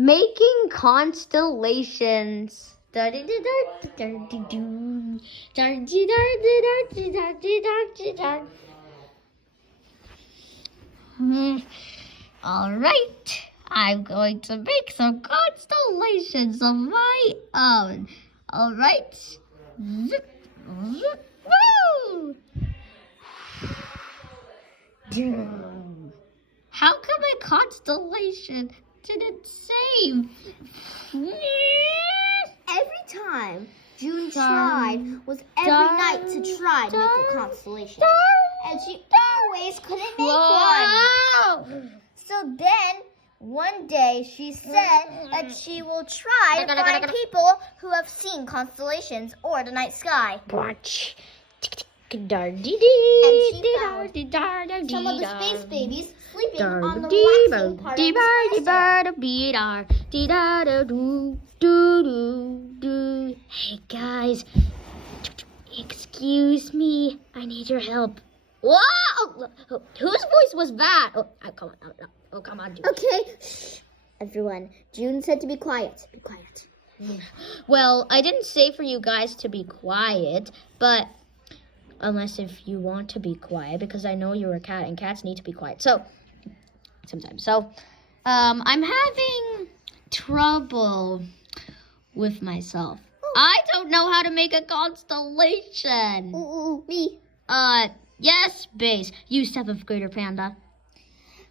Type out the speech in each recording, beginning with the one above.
Making constellations. All right, I'm going to make some constellations of my own. All right. Zip, zip, woo! How come my constellation didn't save? Every time June tried was every night to try to make a constellation. And she always couldn't make one. So then, one day she said that she will try to find people who have seen constellations or the night sky. Watch. And she found some of the space babies sleeping on the relaxing part of the sky. Hey guys, excuse me, I need your help. Whoa! Whose voice was that? Oh, come on. Oh, come on. Okay. Shh. Everyone, June said to be quiet. Be quiet. Well, I didn't say for you guys to be quiet, but unless if you want to be quiet, because I know you're a cat and cats need to be quiet. So, sometimes. So, I'm having trouble with myself. I don't know how to make a constellation. Me. Yes, Base. You 7th grader panda.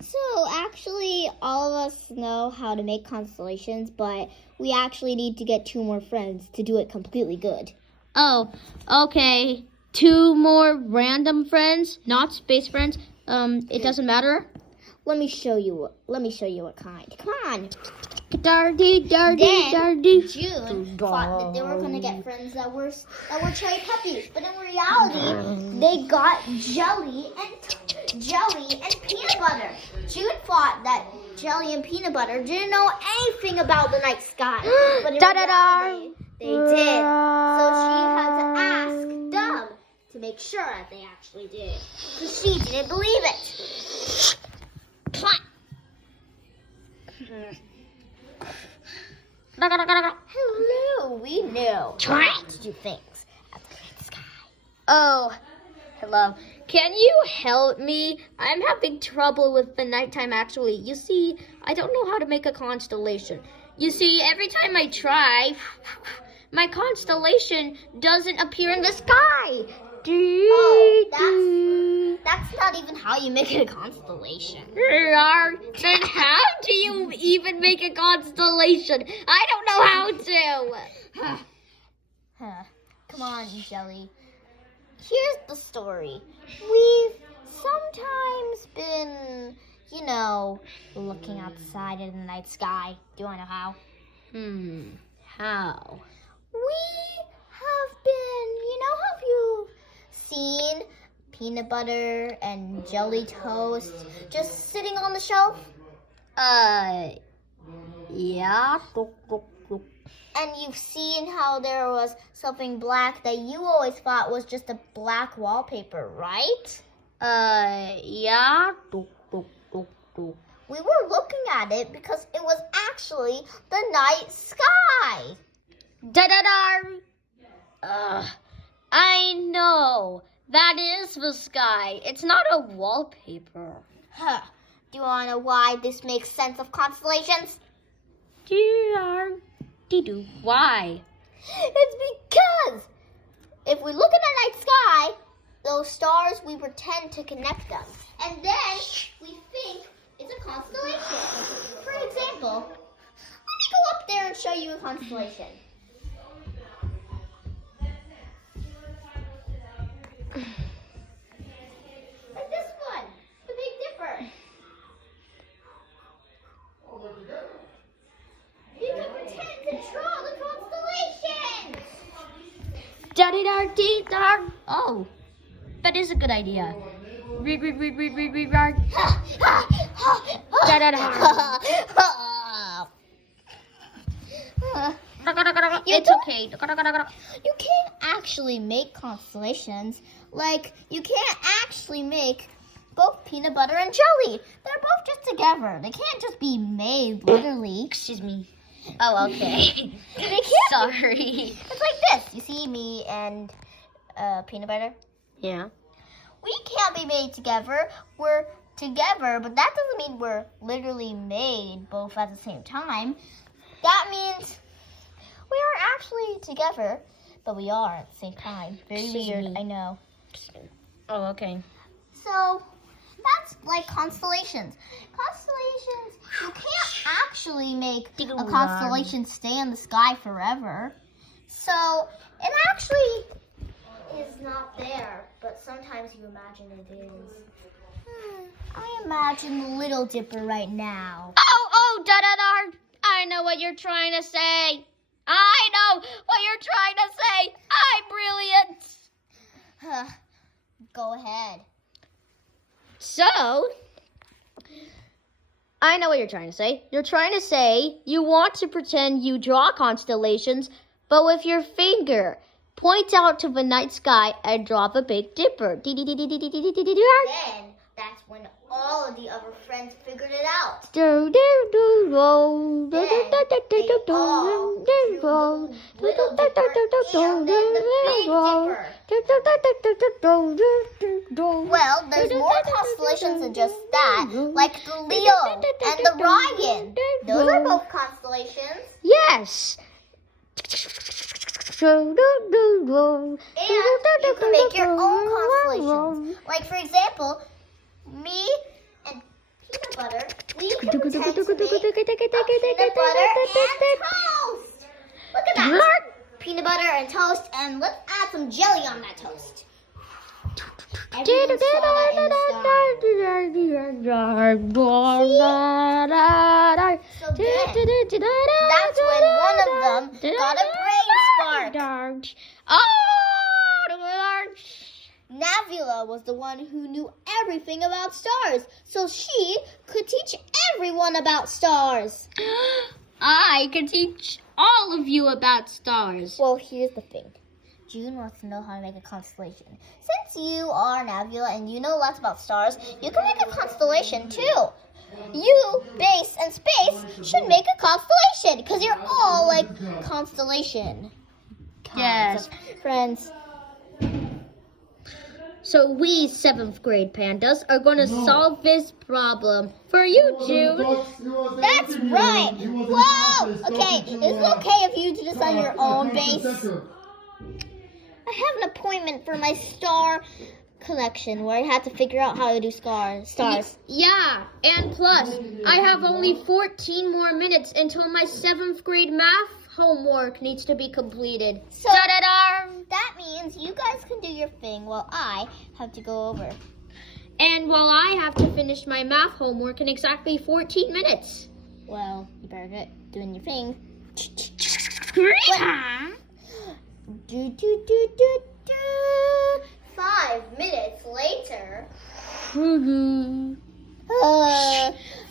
So, actually, all of us know how to make constellations, but we actually need to get 2 more friends to do it completely good. Oh, okay. 2 more random friends, not space friends. It doesn't matter. Let me show you what kind. Come on. Then June thought that they were gonna get friends that were cherry puppies, but in reality, they got jelly and peanut butter. June thought that jelly and peanut butter didn't know anything about the night sky, but in reality, they did. So she had to ask them to make sure that they actually did, because she didn't believe it. Hello, we know how to do things at the night sky. Oh, hello. Can you help me? I'm having trouble with the nighttime, actually. You see, I don't know how to make a constellation. You see, every time I try, my constellation doesn't appear in the sky. Oh, that's not even how you make a constellation. Then how do you even make a constellation? I don't know how to. Come on, Jelly. Here's the story. We've sometimes been, looking outside in the night sky. Do you want to know how? How? We have been, have you seen peanut butter and jelly toast just sitting on the shelf? Yeah. And you've seen how there was something black that you always thought was just a black wallpaper, right? Yeah. We were looking at it because it was actually the night sky. I know. That is the sky. It's not a wallpaper. Do you want to know why this makes sense of constellations? Why? It's because if we look at the night sky, those stars, we pretend to connect them. And then we think it's a constellation. For example, let me go up there and show you a constellation. Like this one, the Big Dipper. You can pretend to draw the constellation. Oh, that is a good idea. It's okay. You can't actually make constellations. Like, you can't actually make both peanut butter and jelly. They're both just together. They can't just be made literally. Excuse me. Oh, okay. They can't. Sorry. It's like this. You see me and peanut butter? Yeah. We can't be made together. We're together, but that doesn't mean we're literally made both at the same time. That means we aren't actually together, but we are at the same time. Very weird, I know. Oh, okay. So that's like constellations. Constellations, you can't actually make a constellation stay in the sky forever. So it actually is not there, but sometimes you imagine it is. I imagine the Little Dipper right now. Oh, da-da-da. I know what you're trying to say. I know what you're trying to say. I'm brilliant. Go ahead. So, I know what you're trying to say. You're trying to say you want to pretend you draw constellations, but with your finger. Point out to the night sky and draw the Big Dipper. Then that's when all of the other friends figured it out. Then they all drew the Little Dipper and then the Big Dipper. Well, there's more constellations than just that, like the Leo and the Ryan. Those are both constellations. Yes. And you can make your own constellations. Like, for example, me and peanut butter, we can pretend to make a peanut butter and toast. Look at that. Peanut butter and toast, and let's add some jelly on that toast. Everyone saw that in the sky. So then, that's when one of them got a brain spark. Navula was the one who knew everything about stars, so she could teach everyone about stars. I can teach all of you about stars. Well, here's the thing. June wants to know how to make a constellation. Since you are Navula and you know lots about stars, you can make a constellation too. You, Base, and Space should make a constellation because you're all like constellation. Yes. Friends. So we 7th grade pandas are going to solve this problem for you, June. That's right. Whoa. Okay, is it okay if you do this on your own, Base? I have an appointment for my star collection where I had to figure out how to do stars. Yeah, and plus, I have only 14 more minutes until my 7th grade math homework needs to be completed. So that means you guys can do your thing while I have to go over. And while I have to finish my math homework in exactly 14 minutes. Well, you better get doing your thing. Do, do, do, do, do. 5 minutes later.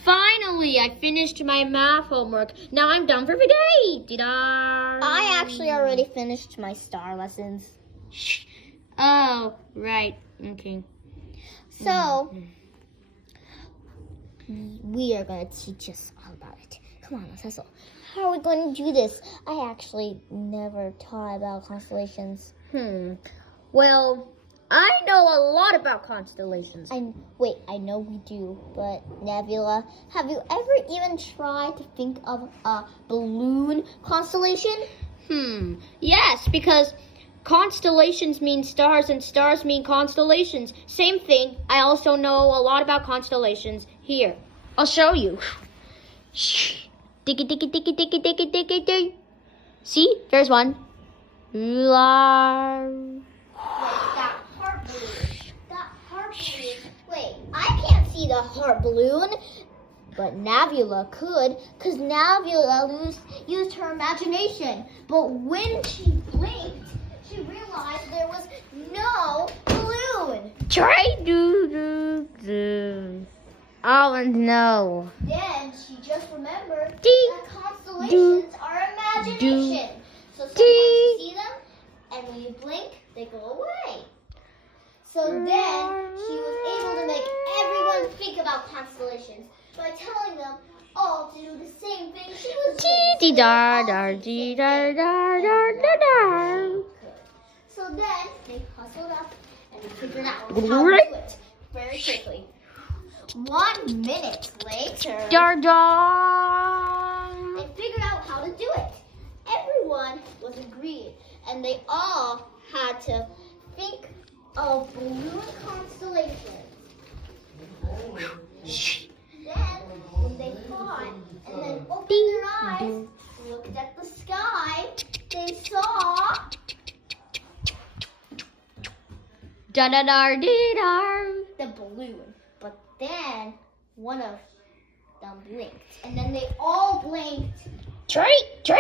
Finally, I finished my math homework. Now I'm done for the day. I actually already finished my star lessons. Oh, right. Okay. So, we are going to teach us all about it. Come on, let's hustle. How are we going to do this? I actually never taught about constellations. Well, I know a lot about constellations. I know we do, but Nebula, have you ever even tried to think of a balloon constellation? Yes, because constellations mean stars and stars mean constellations. Same thing. I also know a lot about constellations. Here, I'll show you. Diggy, diggy, diggy, diggy, diggy, diggy, diggy. See, there's one. Wait, I can't see the heart balloon, but Navula could, because Navula used her imagination. But when she blinked, she realized there was no balloon. Try do. Oh no. Then she just remembered that constellations are imagination. So sometimes you see them, and when you blink, they go away. So then she was able to make dee dar dar dee dar dar dar dar dar. So then they hustled up and they figured out how to do it very quickly. 1 minute later, Dar dar. they figured out how to do it. Everyone was agreed, and they all had to think of balloon constellations. Then, when they thought and then opened their eyes, looked at the sky, they saw Da da dar dee dar. the balloon. But then one of them blinked, and then they all blinked. Treat. Then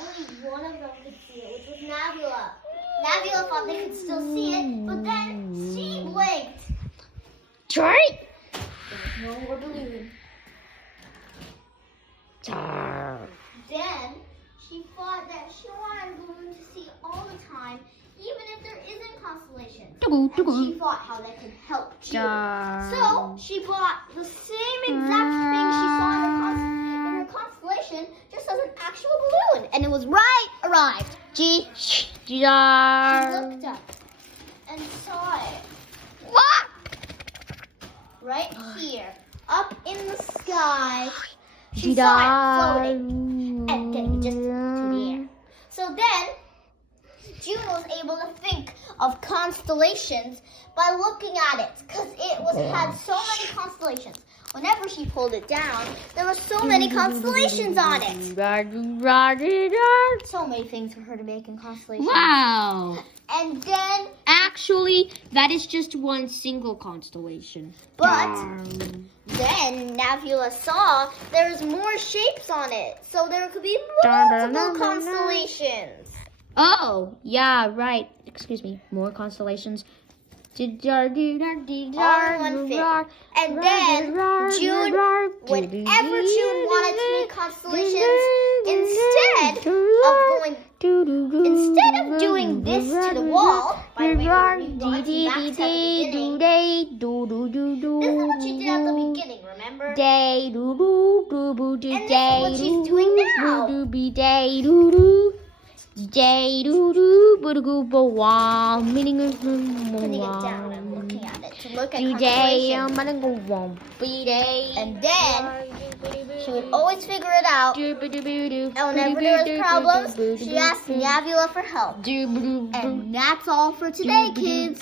only one of them could see it, which was Nabila. Nabila thought they could still see it, but then she blinked. Treat. There was no more balloon. Dar. Then she thought that she wanted a balloon to see all the time, even if there isn't constellations. And she thought how that could help June. So she bought the same exact thing she saw in her constellation, just as an actual balloon, and it was arrived. She Dar. looked up and saw it What? right here, up in the sky. She saw it floating and then just to the air. So then, June was able to think of constellations by looking at it, because had so many constellations. Whenever she pulled it down, there were so many constellations on it. So many things for her to make in constellations. Wow. And then, Actually, that is just one single constellation. but then Navula saw there was more shapes on it, so there could be multiple constellations. Oh, yeah, right. Excuse me. More constellations. All in one thing. And then June, whenever June wanted to make constellations, instead of doing this to the wall, by the way, going back to the beginning, this is what she did at the beginning, remember? And this is what she's doing now. Putting it down and looking at it to look at constellations. And then she would always figure it out. And whenever there was problems, she asked Navula for help. And that's all for today, kids.